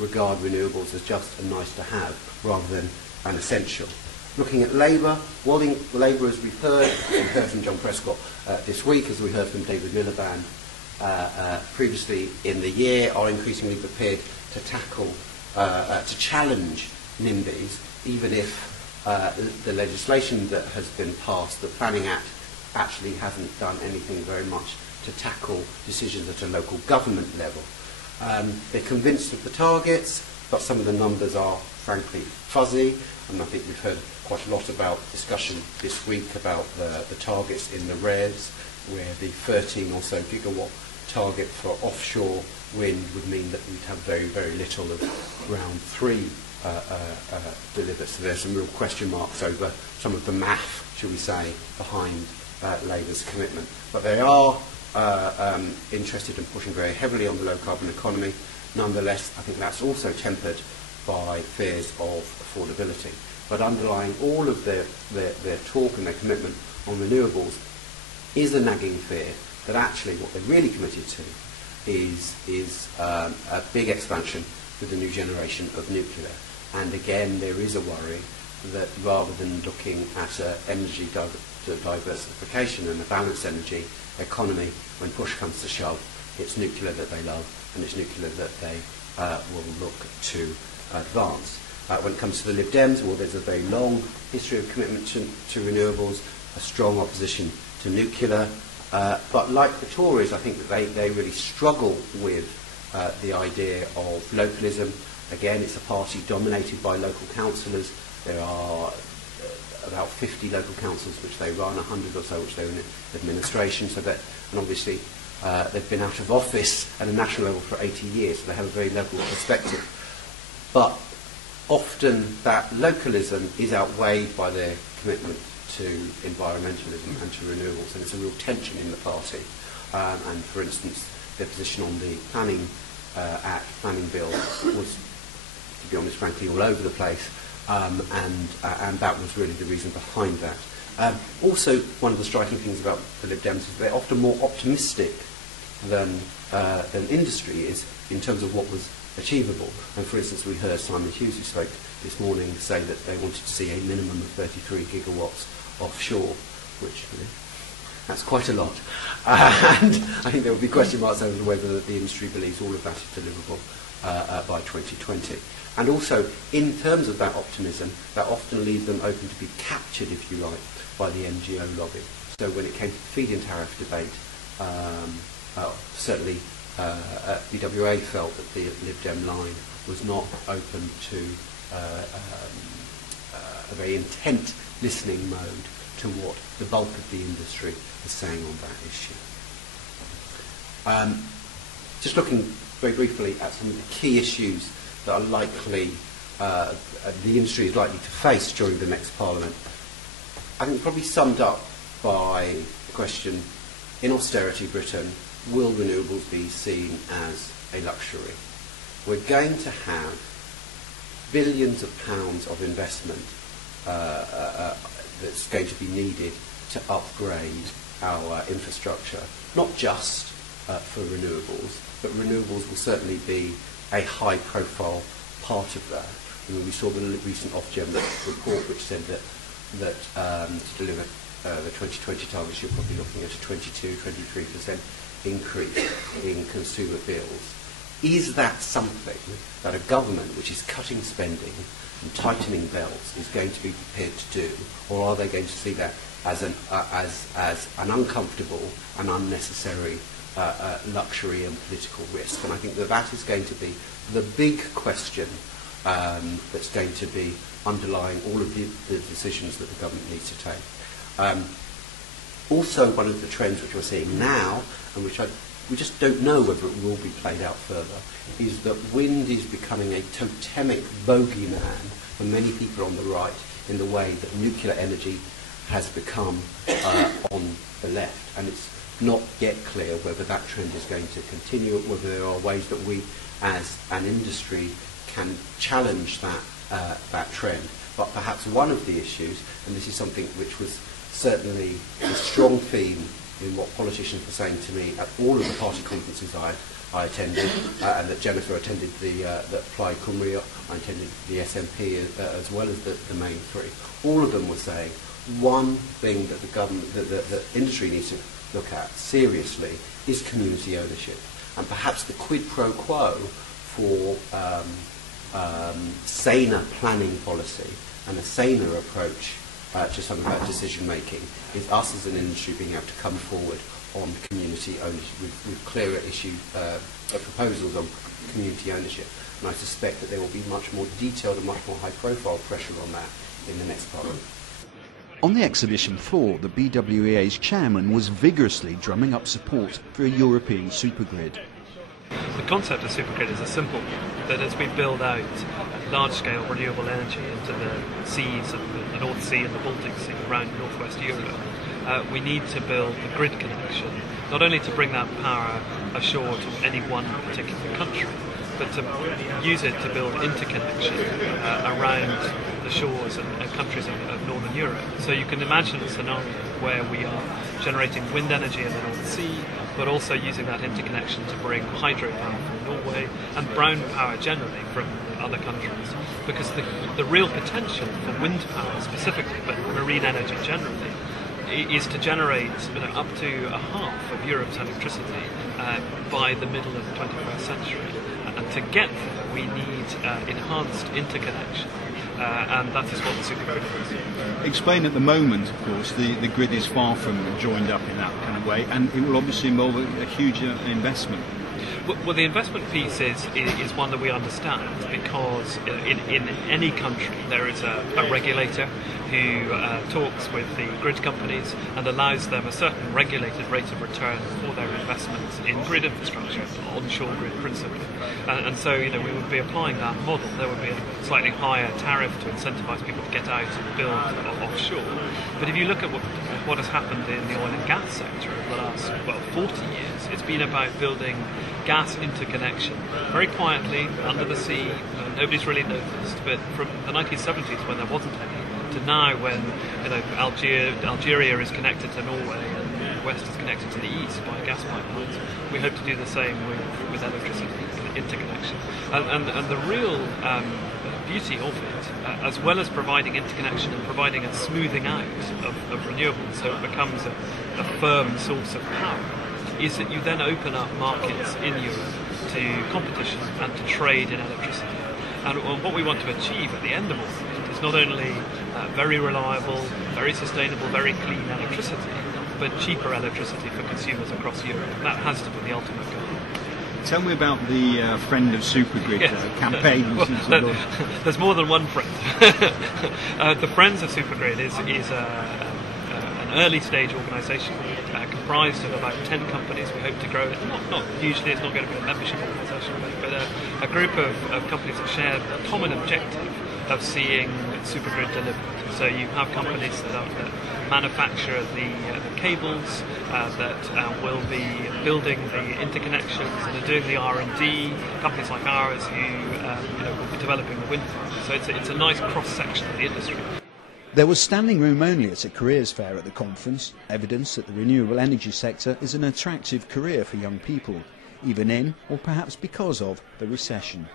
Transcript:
regard renewables as just a nice to have rather than an essential. Looking at labour, well, the Labour, as we heard from John Prescott this week, as we heard from David Miliband previously in the year, are increasingly prepared to tackle, to challenge NIMBYs, even if the legislation that has been passed, the Planning Act, actually hasn't done anything very much to tackle decisions at a local government level. They're convinced of the targets, but some of the numbers are frankly fuzzy, and I think we've heard quite a lot about discussion this week about the targets in the RES, where the 13 or so gigawatt target for offshore wind would mean that we'd have very, very little of round 3 delivered. So there's some real question marks over some of the math, shall we say, behind Labour's commitment. But they are interested in pushing very heavily on the low carbon economy. Nonetheless, I think that's also tempered by fears of affordability. But underlying all of their talk and their commitment on renewables is a nagging fear that actually what they're really committed to is a big expansion with the new generation of nuclear. And again, there is a worry that rather than looking at energy diversification and a balanced energy economy, when push comes to shove, it's nuclear that they love, and it's nuclear that they will look to advance. When it comes to the Lib Dems, well, there's a very long history of commitment to renewables, a strong opposition to nuclear, but like the Tories, I think that they really struggle with the idea of localism. Again, it's a party dominated by local councillors. There are about 50 local councils which they run, 100 or so which they're in administration, so that, and obviously they've been out of office at a national level for 80 years, so they have a very local perspective. But often that localism is outweighed by their commitment to environmentalism and to renewables, and it's a real tension in the party. And for instance, their position on the Planning Act, Planning Bill, was, to be honest, frankly, all over the place, and that was really the reason behind that. Also, one of the striking things about the Lib Dems is they're often more optimistic than industry is in terms of what was achievable. And for instance, we heard Simon Hughes, who spoke this morning, say that they wanted to see a minimum of 33 gigawatts offshore, which, that's quite a lot. And I think there will be question marks over whether the industry believes all of that is deliverable by 2020. And also, in terms of that optimism, that often leaves them open to be captured, if you like, by the NGO lobby. So when it came to the feed-in tariff debate, certainly BWA felt that the Lib Dem line was not open to a very intent listening mode to what the bulk of the industry is saying on that issue. Just looking very briefly at some of the key issues that are likely, the industry is likely to face during the next Parliament, I think probably summed up by the question, in austerity Britain, will renewables be seen as a luxury? We're going to have billions of pounds of investment that's going to be needed to upgrade our infrastructure, not just for renewables, but renewables will certainly be a high-profile part of that. I mean, we saw the recent Ofgem report which said that to deliver the 2020 targets, you're probably looking at a 22-23% increase in consumer bills. Is that something that a government which is cutting spending and tightening belts is going to be prepared to do, or are they going to see that as an uncomfortable and unnecessary luxury and political risk? And I think that is going to be the big question that's going to be underlying all of the decisions that the government needs to take. Also, one of the trends which we're seeing now, and which we just don't know whether it will be played out further, is that wind is becoming a totemic bogeyman for many people on the right in the way that nuclear energy has become on the left. And it's not yet clear whether that trend is going to continue, whether there are ways that we as an industry can challenge that trend. But perhaps one of the issues, and this is something which was certainly a strong theme in what politicians were saying to me at all of the party conferences I attended, and that Jennifer attended the Plaid Cymru, I attended the SNP as well as the main three. All of them were saying one thing that the government, that the industry needs to look at seriously is community ownership, and perhaps the quid pro quo for saner planning policy and a saner approach to some of our decision making is us as an industry being able to come forward on community ownership with clearer proposals on community ownership. And I suspect that there will be much more detailed and much more high profile pressure on that in the next Parliament. On the exhibition floor, the BWEA's chairman was vigorously drumming up support for a European supergrid. The concept of supergrid is a simple one, that as we build out large-scale renewable energy into the seas, of the North Sea and the Baltic Sea around northwest Europe, we need to build the grid connection, not only to bring that power ashore to any one particular country, but to use it to build interconnection around the shores and countries of northern Europe. So you can imagine a scenario where we are generating wind energy in the North Sea, but also using that interconnection to bring hydropower from Norway and brown power generally from other countries. Because the real potential for wind power specifically, but marine energy generally, is to generate up to a half of Europe's electricity by the middle of the 21st century. And to get there, we need enhanced interconnection, and that is what the supergrid is. Explain at the moment, of course, the grid is far from joined up in that kind of way, and it will obviously involve a huge investment. Well, the investment piece is one that we understand, because in any country there is a regulator who talks with the grid companies and allows them a certain regulated rate of return for their investments in grid infrastructure, onshore grid principally. And so we would be applying that model. There would be a slightly higher tariff to incentivise people to get out and build offshore. But if you look at what has happened in the oil and gas sector over the last 40 years, it's been about building gas interconnection very quietly under the sea. Nobody's really noticed, but from the 1970s, when there wasn't any, to now when Algeria is connected to Norway and the West is connected to the East by gas pipelines, we hope to do the same with electricity interconnection. And the real beauty of it, as well as providing interconnection and providing a smoothing out of renewables so it becomes a firm source of power, is that you then open up markets in Europe to competition and to trade in electricity. And what we want to achieve at the end of all of it is not only very reliable, very sustainable, very clean electricity, but cheaper electricity for consumers across Europe. And that has to be the ultimate goal. Tell me about the Friend of Supergrid campaign. Well, there's more than one friend. The Friends of Supergrid is an early stage organisation comprised of about 10 companies. We hope to grow it. Not hugely, it's not going to be a membership organisation, but a group of companies that share a common objective of seeing supergrid delivered. So you have companies that manufacture the cables, that will be building the interconnections and are doing the R&D. Companies like ours who will be developing the wind farms. So it's a nice cross-section of the industry. There was standing room only at a careers fair at the conference, evidence that the renewable energy sector is an attractive career for young people, even in, or perhaps because of, the recession.